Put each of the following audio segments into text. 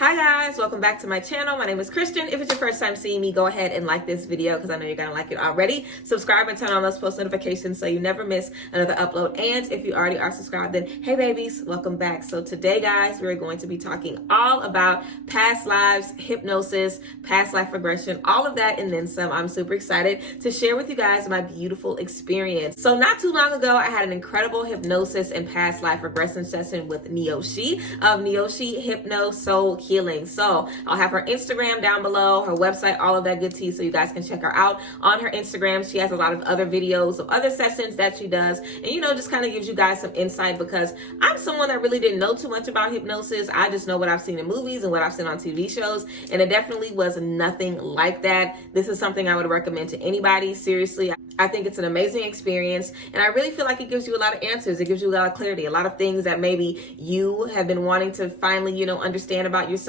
Hi guys, welcome back to my channel. My name is Christian. If it's your first time seeing me, go ahead and like this video because I know you're gonna like it already. Subscribe and turn on those post notifications so you never miss another upload. And if you already are subscribed, then hey babies, welcome back. So today guys, we're going to be talking all about past lives, hypnosis, past life regression, all of that and then some. I'm super excited to share with you guys my beautiful experience. So not too long ago, I had an incredible hypnosis and past life regression session with Neoshi of Neoshi Hypno Soul Healing. So I'll have her Instagram down below, her website, all of that good tea, so you guys can check her out on her Instagram. She has a lot of other videos of other sessions that she does, and just kind of gives you guys some insight because I'm someone that really didn't know too much about hypnosis. I just know what I've seen in movies and what I've seen on TV shows, and it definitely was nothing like that. This is something I would recommend to anybody. Seriously, I think it's an amazing experience, and I really feel like it gives you a lot of answers. It gives you a lot of clarity, a lot of things that maybe you have been wanting to finally, understand about yourself,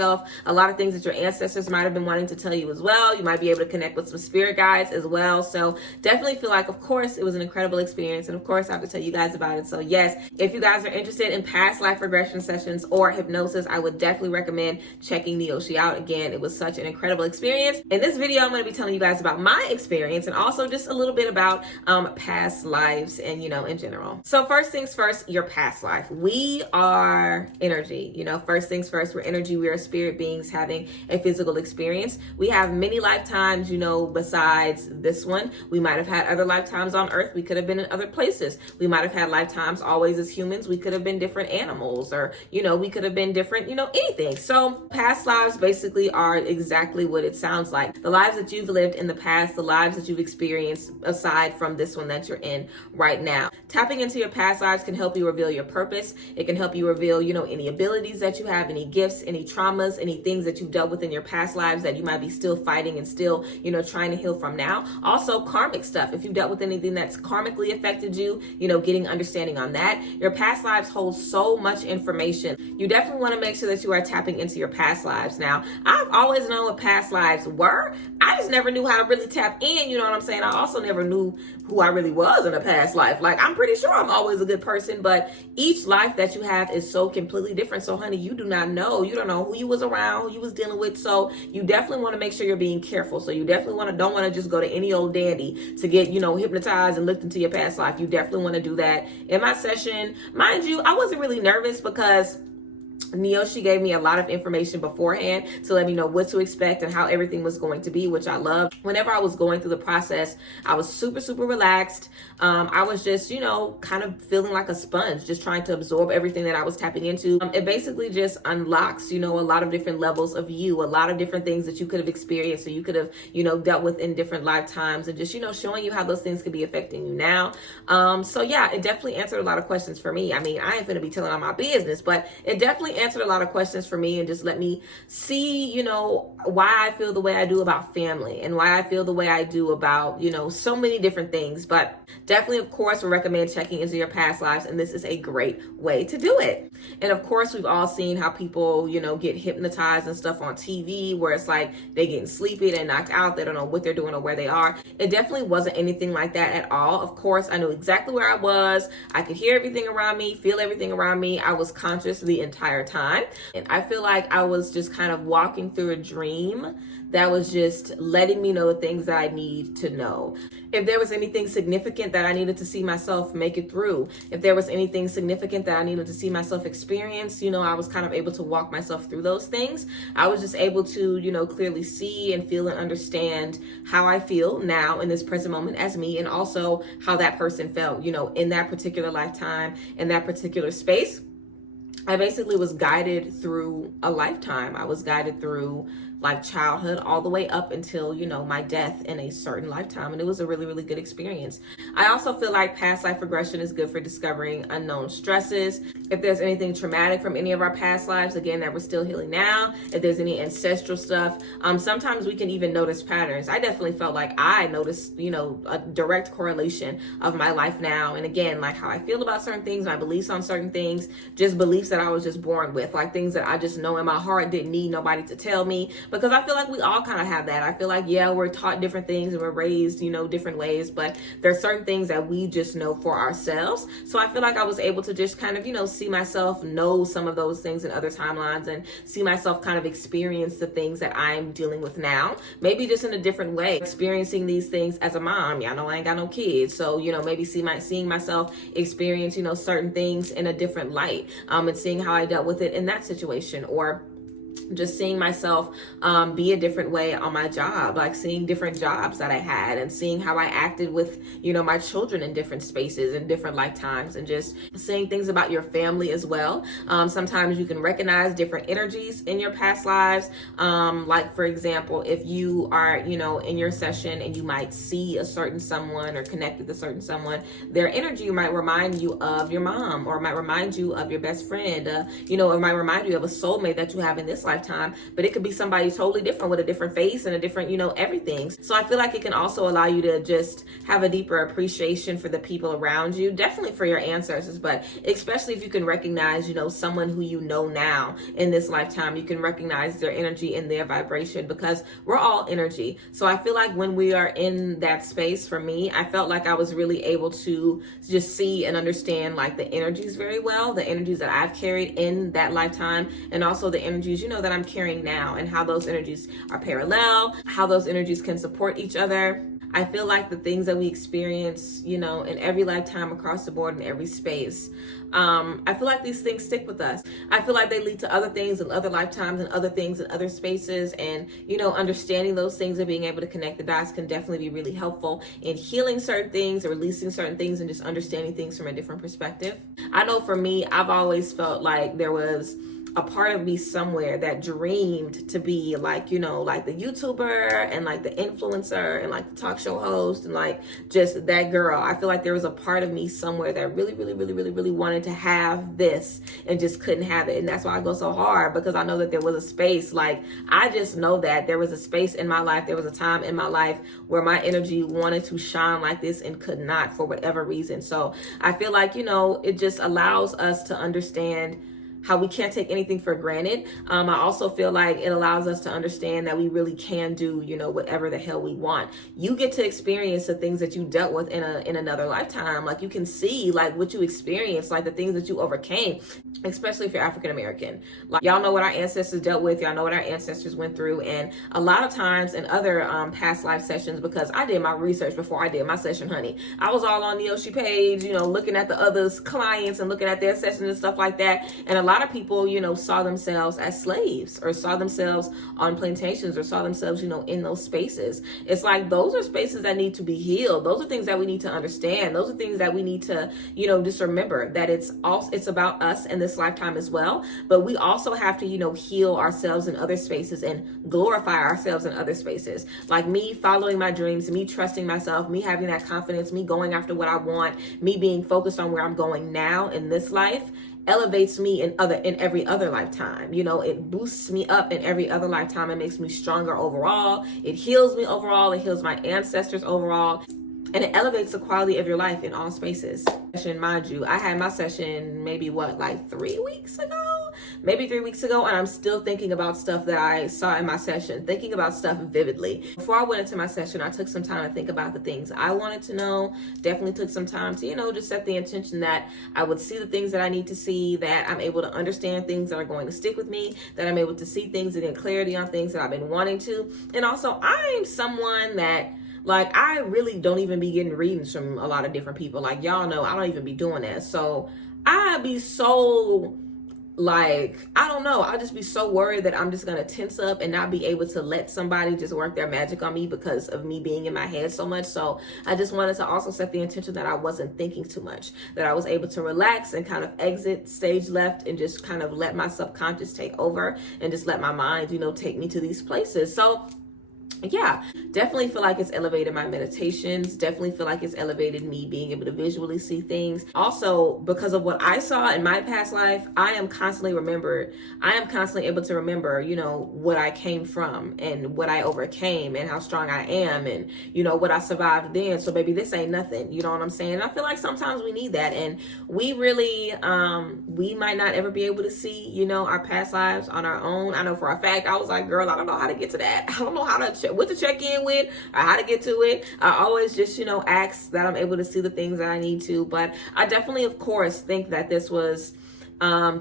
a lot of things that your ancestors might have been wanting to tell you as well. You might be able to connect with some spirit guides as well. So definitely feel like, of course, it was an incredible experience, and of course, I have to tell you guys about it. So yes, if you guys are interested in past life regression sessions or hypnosis, I would definitely recommend checking Neoshi out. Again, it was such an incredible experience. In this video, I'm going to be telling you guys about my experience and also just a little bit about past lives and, in general. So first things first, your past life. We are energy, first things first, we're energy. We are spirit beings having a physical experience. We have many lifetimes, besides this one. We might have had other lifetimes on earth. We could have been in other places. We might have had lifetimes always as humans. We could have been different animals or, we could have been different, anything. So past lives basically are exactly what it sounds like. The lives that you've lived in the past, the lives that you've experienced aside from this one that you're in right now. Tapping into your past lives can help you reveal your purpose. It can help you reveal, any abilities that you have, any gifts, any traumas, any things that you've dealt with in your past lives that you might be still fighting and still, trying to heal from now. Also karmic stuff. If you've dealt with anything that's karmically affected you, getting understanding on that. Your past lives hold so much information. You definitely want to make sure that you are tapping into your past lives. Now, I've always known what past lives were. I just never knew how to really tap in, you know what I'm saying? I also never knew who I really was in a past life. Like, I'm pretty sure I'm always a good person, but each life that you have is so completely different. So honey, you do not know. You don't know who you was around, who you was dealing with. So you definitely want to make sure you're being careful. So you definitely don't want to just go to any old dandy to get, hypnotized and looked into your past life. You definitely want to do that. In my session, mind you, I wasn't really nervous because Neoshi gave me a lot of information beforehand to let me know what to expect and how everything was going to be, which I loved. Whenever I was going through the process, I was super, super relaxed. I was just, kind of feeling like a sponge, just trying to absorb everything that I was tapping into. It basically just unlocks, a lot of different levels of you, a lot of different things that you could have experienced or you could have, dealt with in different lifetimes and just, showing you how those things could be affecting you now. So yeah, it definitely answered a lot of questions for me. I mean, I ain't finna be telling all my business, but it definitely answered a lot of questions for me and just let me see, why I feel the way I do about family and why I feel the way I do about, so many different things. But definitely, of course, we recommend checking into your past lives, and this is a great way to do it. And of course, we've all seen how people, get hypnotized and stuff on TV where it's like they getting sleepy, they're knocked out, they don't know what they're doing or where they are. It definitely wasn't anything like that at all. Of course, I knew exactly where I was. I could hear everything around me, feel everything around me. I was conscious the entire time. And I feel like I was just kind of walking through a dream that was just letting me know the things that I need to know. If there was anything significant that I needed to see myself make it through, if there was anything significant that I needed to see myself experience, I was kind of able to walk myself through those things. I was just able to, clearly see and feel and understand how I feel now in this present moment as me, and also how that person felt, in that particular lifetime, in that particular space. I basically was guided through a lifetime. I was guided through like childhood all the way up until, my death in a certain lifetime. And it was a really, really good experience. I also feel like past life regression is good for discovering unknown stresses. If there's anything traumatic from any of our past lives, again, that we're still healing now, if there's any ancestral stuff, sometimes we can even notice patterns. I definitely felt like I noticed, a direct correlation of my life now. And again, like how I feel about certain things, my beliefs on certain things, just beliefs that I was just born with, like things that I just know in my heart, didn't need nobody to tell me. because I feel like we all kind of have that. I feel like, yeah, we're taught different things and we're raised, different ways, but there's certain things that we just know for ourselves. So I feel like I was able to just kind of, see myself know some of those things in other timelines and see myself kind of experience the things that I'm dealing with now, maybe just in a different way, experiencing these things as a mom. Y'all know I ain't got no kids. So, maybe seeing myself experience, certain things in a different light, and seeing how I dealt with it in that situation, or just seeing myself be a different way on my job, like seeing different jobs that I had and seeing how I acted with, my children in different spaces and different lifetimes, and just seeing things about your family as well. Sometimes you can recognize different energies in your past lives. Like, for example, if you are, in your session and you might see a certain someone or connect with a certain someone, their energy might remind you of your mom, or might remind you of your best friend, or might remind you of a soulmate that you have in this lifetime, but it could be somebody totally different with a different face and a different, everything. So I feel like it can also allow you to just have a deeper appreciation for the people around you, definitely for your ancestors, but especially if you can recognize, someone who now in this lifetime, you can recognize their energy and their vibration, because we're all energy. So I feel like when we are in that space, for me, I felt like I was really able to just see and understand like the energies very well, the energies that I've carried in that lifetime, and also the energies, that I'm carrying now, and how those energies are parallel, how those energies can support each other. I feel like the things that we experience, in every lifetime across the board in every space, I feel like these things stick with us. I feel like they lead to other things in other lifetimes and other things in other spaces. And, understanding those things and being able to connect the dots can definitely be really helpful in healing certain things or releasing certain things and just understanding things from a different perspective. I know for me, I've always felt like there was a part of me somewhere that dreamed to be like, like the YouTuber and like the influencer and like the talk show host and like just that girl. I feel like there was a part of me somewhere that really, really, really, really, really wanted to have this and just couldn't have it. And that's why I go so hard, because I know that there was a space, like I just know that there was a space in my life, there was a time in my life where my energy wanted to shine like this and could not for whatever reason. So I feel like, it just allows us to understand how we can't take anything for granted. I also feel like it allows us to understand that we really can do, whatever the hell we want. You get to experience the things that you dealt with in another lifetime. Like you can see like what you experienced, like the things that you overcame, especially if you're African American. Like y'all know what our ancestors dealt with. Y'all know what our ancestors went through. And a lot of times in other past life sessions, because I did my research before I did my session, honey, I was all on the Oshi page, looking at the others' clients and looking at their sessions and stuff like that. And a lot of people, saw themselves as slaves, or saw themselves on plantations, or saw themselves, in those spaces. It's like, those are spaces that need to be healed. Those are things that we need to understand. Those are things that we need to, just remember that it's about us in this lifetime as well. But we also have to, heal ourselves in other spaces and glorify ourselves in other spaces. Like me following my dreams, me trusting myself, me having that confidence, me going after what I want, me being focused on where I'm going now in this life, elevates me in every other lifetime. It boosts me up in every other lifetime. It makes me stronger overall. It heals me overall. It heals my ancestors overall. And it elevates the quality of your life in all spaces. Mind you, I had my session maybe 3 weeks ago? Maybe 3 weeks ago, and I'm still thinking about stuff that I saw in my session, thinking about stuff vividly. Before I went into my session, I took some time to think about the things I wanted to know. Definitely took some time to, just set the intention that I would see the things that I need to see, that I'm able to understand things that are going to stick with me, that I'm able to see things and get clarity on things that I've been wanting to. And also, I'm someone that, like, I really don't even be getting readings from a lot of different people. Like, y'all know, I don't even be doing that. So I be so, I don't know. I'll just be so worried that I'm just going to tense up and not be able to let somebody just work their magic on me because of me being in my head so much. So I just wanted to also set the intention that I wasn't thinking too much, that I was able to relax and kind of exit stage left and just kind of let my subconscious take over and just let my mind, take me to these places. So yeah, definitely feel like it's elevated my meditations. Definitely feel like it's elevated me being able to visually see things. Also, because of what I saw in my past life, I am constantly able to remember, you know, what I came from and what I overcame and how strong I am and, you know, what I survived then. So baby, this ain't nothing. You know what I'm saying? And I feel like sometimes we need that. And we really, we might not ever be able to see, you know, our past lives on our own. I know for a fact, I was like, girl, I don't know how to get to that. I don't know how to what to check in with or how to get to it. I always just, you know, ask that I'm able to see the things that I need to. But I definitely, of course, think that this was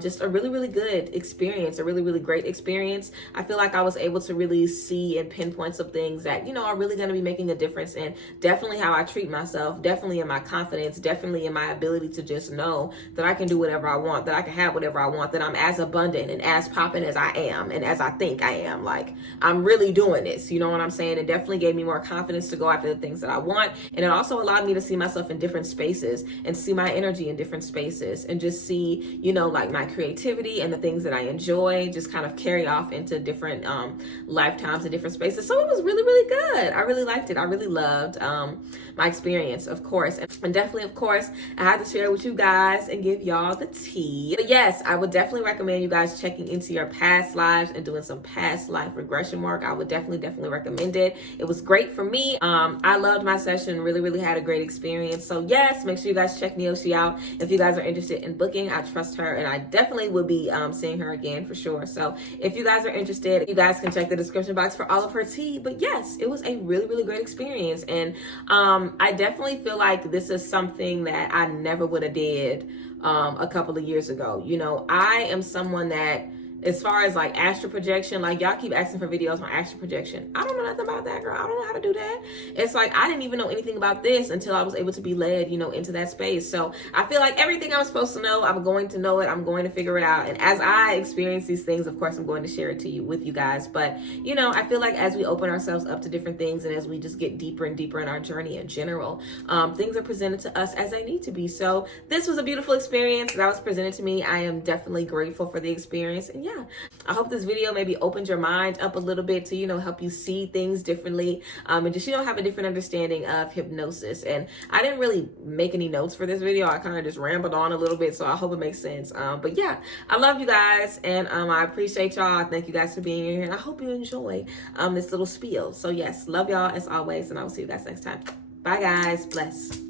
just a really, really good experience, a really, really great experience. I feel like I was able to really see and pinpoint some things that, you know, are really going to be making a difference in definitely how I treat myself, definitely in my confidence, definitely in my ability to just know that I can do whatever I want, that I can have whatever I want, that I'm as abundant and as popping as I am and as I think I am. Like, I'm really doing this, you know what I'm saying? It definitely gave me more confidence to go after the things that I want. And it also allowed me to see myself in different spaces and see my energy in different spaces and just see, you know, like my creativity and the things that I enjoy just kind of carry off into different lifetimes and different spaces. So it was really, really good. I really liked it. I really loved my experience, of course. And definitely, of course, I had to share with you guys and give y'all the tea. But yes, I would definitely recommend you guys checking into your past lives and doing some past life regression work. I would definitely recommend it. It was great for me. I loved my session, really, really had a great experience. So yes, make sure you guys check Neoshi out. If you guys are interested in booking, I trust her and I definitely will be seeing her again for sure. So if you guys are interested, you guys can check the description box for all of her tea. But yes, it was a really, really great experience. And I definitely feel like this is something that I never would have did a couple of years ago. You know, I am someone that, as far as like astral projection, like y'all keep asking for videos on astral projection. I don't know nothing about that, girl. I don't know how to do that. It's like, I didn't even know anything about this until I was able to be led, you know, into that space. So I feel like everything I'm supposed to know, I'm going to know it. I'm going to figure it out. And as I experience these things, of course, I'm going to share it to you with you guys. But, you know, I feel like as we open ourselves up to different things and as we just get deeper and deeper in our journey in general, things are presented to us as they need to be. So this was a beautiful experience that was presented to me. I am definitely grateful for the experience. And yeah, I hope this video maybe opened your mind up a little bit to, you know, help you see things differently and just, you know, have a different understanding of hypnosis. And I didn't really make any notes for this video. I kind of just rambled on a little bit, so I hope it makes sense. But yeah, I love you guys and I appreciate y'all. Thank you guys for being here and I hope you enjoy this little spiel. So yes, love y'all as always and I will see you guys next time. Bye guys. Bless.